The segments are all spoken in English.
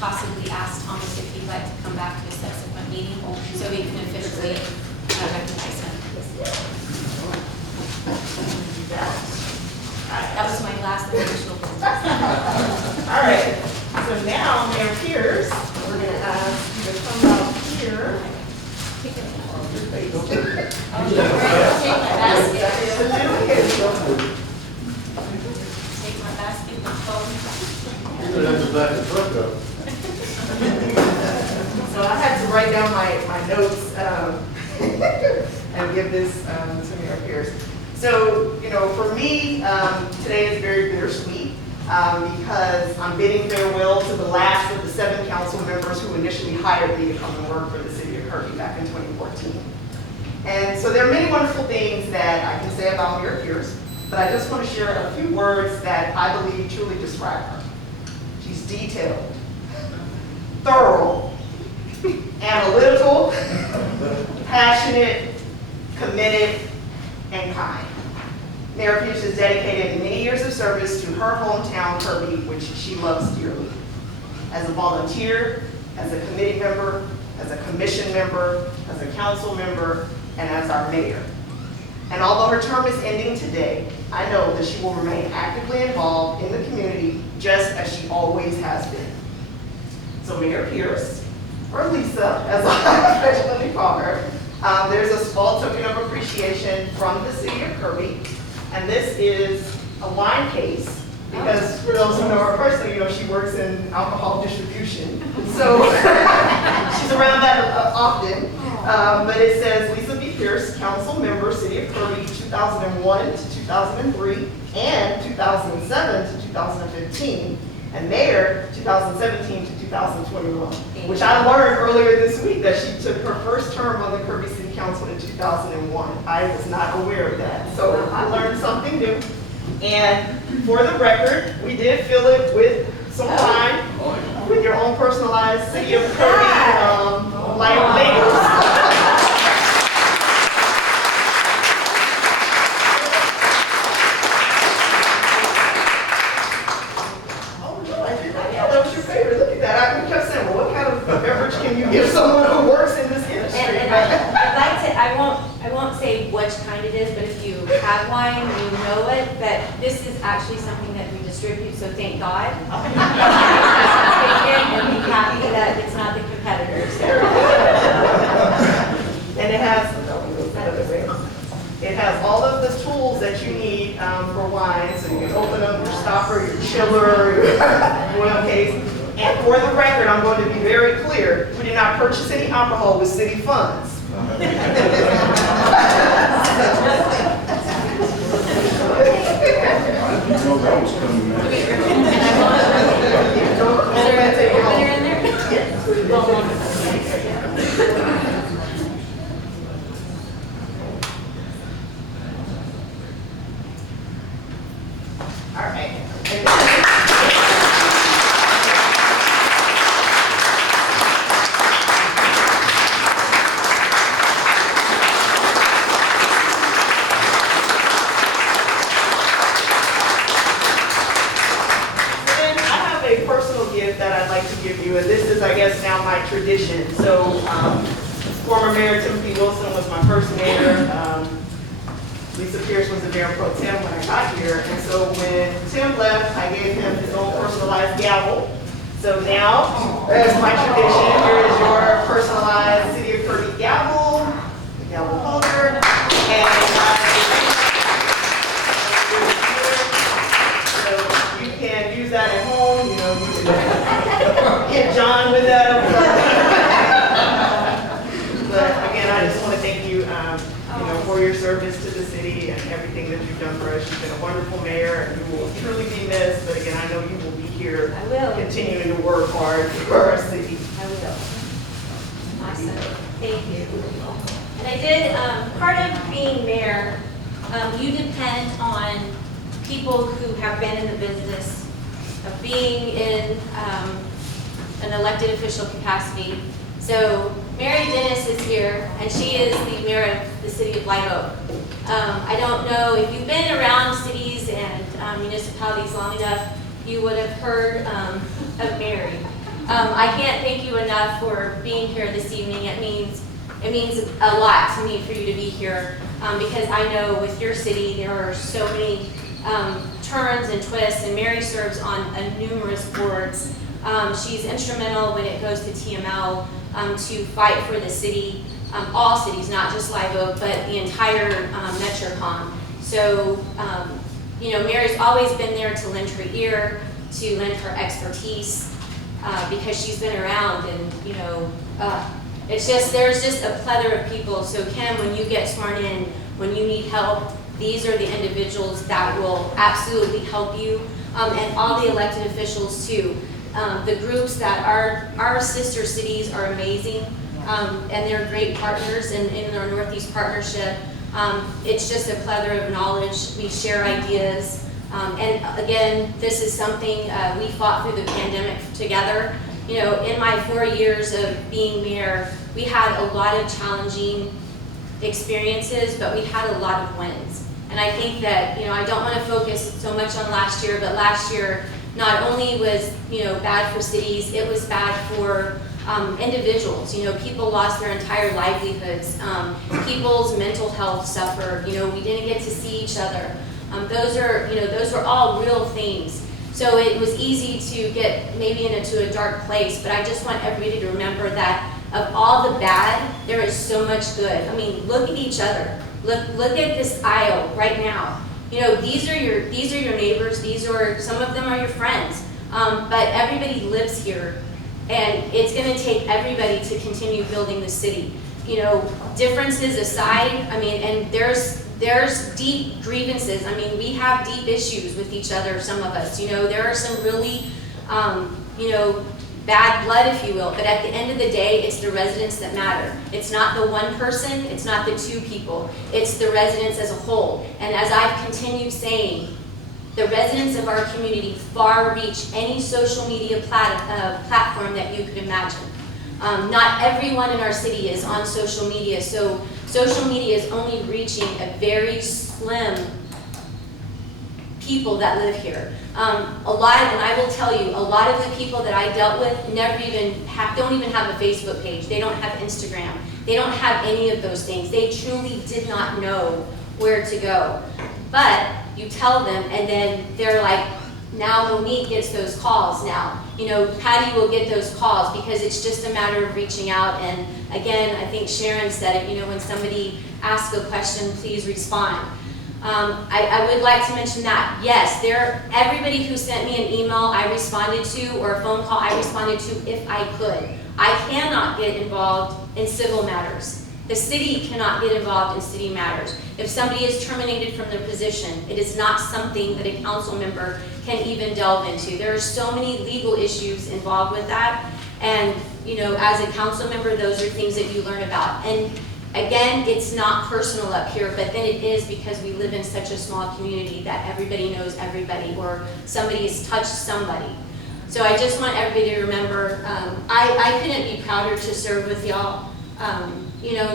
possibly ask Thomas if he'd like to come back to a subsequent meeting so we can officially recognize him. That was my last official business. All right, so now, Mayor Pierce, we're going to ask you to come out here. Take my basket and phone. You're gonna have to back the truck up. So I had to write down my notes and give this to Mayor Pierce. So, for me, today is very bittersweet because I'm bidding farewell to the last of the 7 council members who initially hired me to come and work for the city of Kirby back in 2014. And so there are many wonderful things that I can say about Mayor Pierce, but I just want to share a few words that I believe truly describe her. She's detailed, thorough, analytical, passionate, committed, and kind. Mayor Pierce has dedicated many years of service to her hometown, Kirby, which she loves dearly. As a volunteer, as a committee member, as a commission member, as a council member, and as our mayor. And although her term is ending today, I know that she will remain actively involved in the community just as she always has been. So Mayor Pierce, or Lisa, as I affectionately call her, there's a small token of appreciation from the city of Kirby, and this is a wine case, because for those who know her personally, she works in alcohol distribution, so she's around that often. But it says Lisa B. Pierce, Council Member, City of Kirby, 2001 to 2003, and 2007 to 2015, and Mayor, 2017 to 2021, which I learned earlier this week that she took her first term on the Kirby City Council in 2001. I was not aware of that, so I learned something new. And for the record, we did fill it with some wine, with your own personalized City of Kirby light labels. Can you give someone who works in this industry? And I'd like to, I won't say which kind it is, but if you have wine, you know it, but this is actually something that we distribute, so thank God. Take it and be happy that it's not the competitors. And it has all of the tools that you need for wine, so you can open up your stopper, your chiller, your oil case. And for the record, I'm going to be very clear, we did not purchase any alcohol with city funds. All right. That I'd like to give you, and this is, I guess, now my tradition. So, former Mayor Timothy Wilson was my first mayor. Lisa Pierce was the mayor pro tem when I got here, and so when Tim left, I gave him his own personalized gavel. So now, as my tradition, here is your personalized City of Kirby gavel, the gavel holder, and you can use that at home. You can hit John with that. But again, I just want to thank you, for your service to the city and everything that you've done for us. You've been a wonderful mayor, and you will truly be missed. But again, I know you will be here, continuing to work hard for our city. I will. Awesome. Thank you. And I did part of being mayor. You depend on people who have been in the business of being in an elected official capacity. So Mary Dennis is here, and she is the mayor of the city of Live Oak. I don't know if you've been around cities and municipalities long enough, you would have heard of Mary. I can't thank you enough for being here this evening. It means a lot to me for you to be here, because I know with your city there are so many turns and twists, and Mary serves on numerous boards. She's instrumental when it goes to TML to fight for the city, all cities, not just Live Oak, but the entire MetroCom. So, Mary's always been there to lend her ear, to lend her expertise, because she's been around, and there's just a plethora of people. So Kim, when you get sworn in, when you need help, these are the individuals that will absolutely help you, and all the elected officials too. The groups that our sister cities are amazing, and they're great partners in our Northeast Partnership. It's just a plethora of knowledge. We share ideas. And again, this is something we fought through the pandemic together. In my 4 years of being mayor, we had a lot of challenging experiences, but we had a lot of wins. And I think that, I don't want to focus so much on last year, but last year not only was, bad for cities, it was bad for individuals. People lost their entire livelihoods. People's mental health suffered. We didn't get to see each other. Those were all real things. So it was easy to get maybe into a dark place, but I just want everybody to remember that of all the bad, there is so much good. I mean, look at each other. Look at this aisle right now. These are your neighbors. Some of them are your friends. But everybody lives here, and it's going to take everybody to continue building the city. Differences aside, and there's deep grievances. We have deep issues with each other, some of us. There are some really, bad blood, if you will. But at the end of the day, it's the residents that matter. It's not the one person. It's not the two people. It's the residents as a whole. And as I've continued saying, the residents of our community far reach any social media platform that you could imagine. Not everyone in our city is on social media, so social media is only reaching a very slim people that live here. And I will tell you, a lot of the people that I dealt with don't even have a Facebook page. They don't have Instagram. They don't have any of those things. They truly did not know where to go. But you tell them, and then they're like, now Monique gets those calls now. Patty will get those calls, because it's just a matter of reaching out. And again, I think Sharon said it, when somebody asks a question, please respond. I would like to mention that, yes, everybody who sent me an email I responded to, or a phone call I responded to if I could. I cannot get involved in civil matters. The city cannot get involved in city matters. If somebody is terminated from their position, it is not something that a council member can even delve into. There are so many legal issues involved with that, and as a council member, those are things that you learn about. And again, it's not personal up here, but then it is, because we live in such a small community that everybody knows everybody, or somebody has touched somebody. So I just want everybody to remember, I couldn't be prouder to serve with y'all.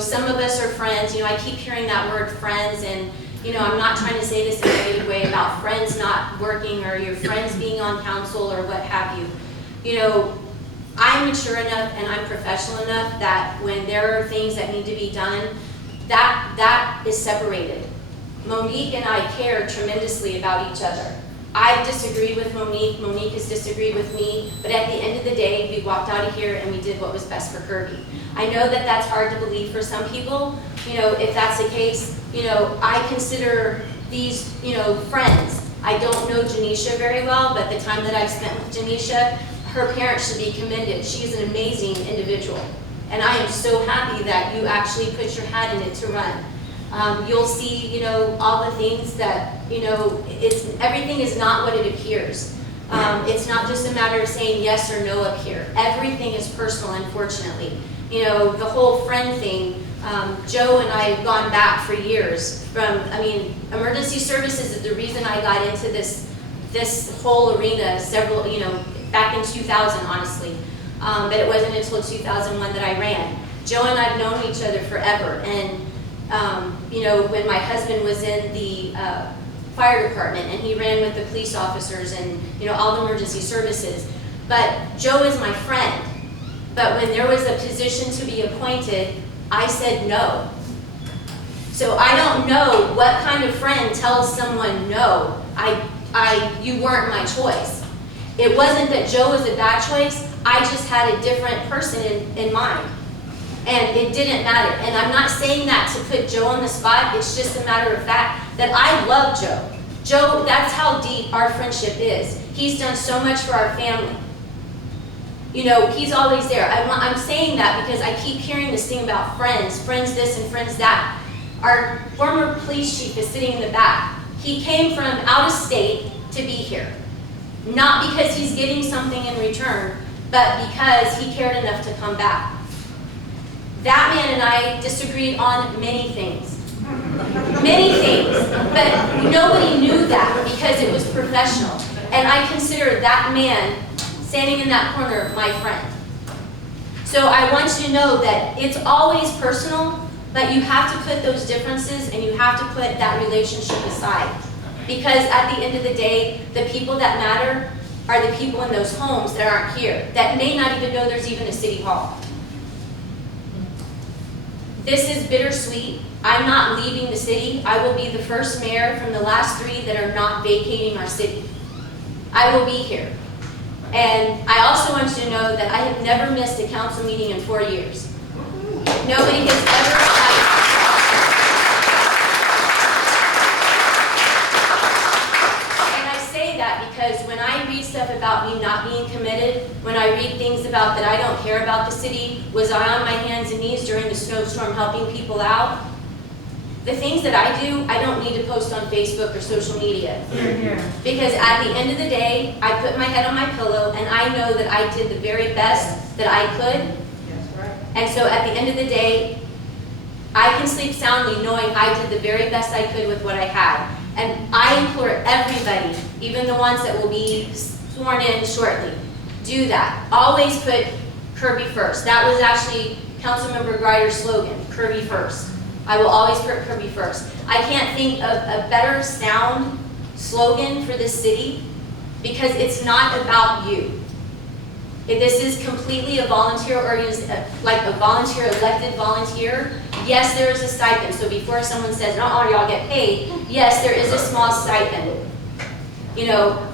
Some of us are friends. I keep hearing that word friends, and I'm not trying to say this in a negative way about friends not working, or your friends being on council, or what have you. I'm mature enough and I'm professional enough that when there are things that need to be done, that is separated. Monique and I care tremendously about each other. I've disagreed with Monique has disagreed with me, but at the end of the day, we walked out of here and we did what was best for Kirby. I know that that's hard to believe for some people. If that's the case, I consider these, friends. I don't know Janisha very well, but the time that I've spent with Janisha, her parents should be commended. She is an amazing individual. And I am so happy that you actually put your hat in it to run. You'll see, all the things that, everything is not what it appears. It's not just a matter of saying yes or no up here. Everything is personal, unfortunately. The whole friend thing, Joe and I have gone back for years. Emergency services is the reason I got into this whole arena back in 2000, honestly. But it wasn't until 2001 that I ran. Joe and I have known each other forever. And when my husband was in the fire department and he ran with the police officers and, all the emergency services. but Joe is my friend. But when there was a position to be appointed, I said no. So I don't know what kind of friend tells someone no. You weren't my choice. It wasn't that Joe was a bad choice, I just had a different person in mind. And it didn't matter. And I'm not saying that to put Joe on the spot, it's just a matter of fact that I love Joe. Joe, that's how deep our friendship is. He's done so much for our family. You know, he's always there. I'm saying that because I keep hearing this thing about friends this and friends that. Our former police chief is sitting in the back. He came from out of state to be here. Not because he's getting something in return, but because he cared enough to come back. That man and I disagreed on many things. Many things. But nobody knew that because it was professional. And I consider that man standing in that corner my friend. So I want you to know that it's always personal, but you have to put those differences and you have to put that relationship aside. Because at the end of the day, the people that matter are the people in those homes that aren't here, that may not even know there's even a city hall. This is bittersweet. I'm not leaving the city. I will be the first mayor from the last 3 that are not vacating our city. I will be here. And I also want you to know that I have never missed a council meeting in 4 years. Nobody has ever And I say that because when I read stuff about me not being committed, when I read things about that I don't care about the city, was I on my hands and knees during the snowstorm helping people out? The things that I do, I don't need to post on Facebook or social media. Because at the end of the day, I put my head on my pillow and I know that I did the very best that I could. And so at the end of the day, I can sleep soundly knowing I did the very best I could with what I had. And I implore everybody, even the ones that will be sworn in shortly, do that. Always put Kirby first. That was actually Councilmember Greider's slogan, Kirby first. I will always put Kirby first. I can't think of a better sound slogan for this city because it's not about you. This is completely a volunteer organization, like a volunteer, elected volunteer. Yes, there is a stipend. So before someone says, "Oh, y'all get paid," yes, there is a small stipend. You know,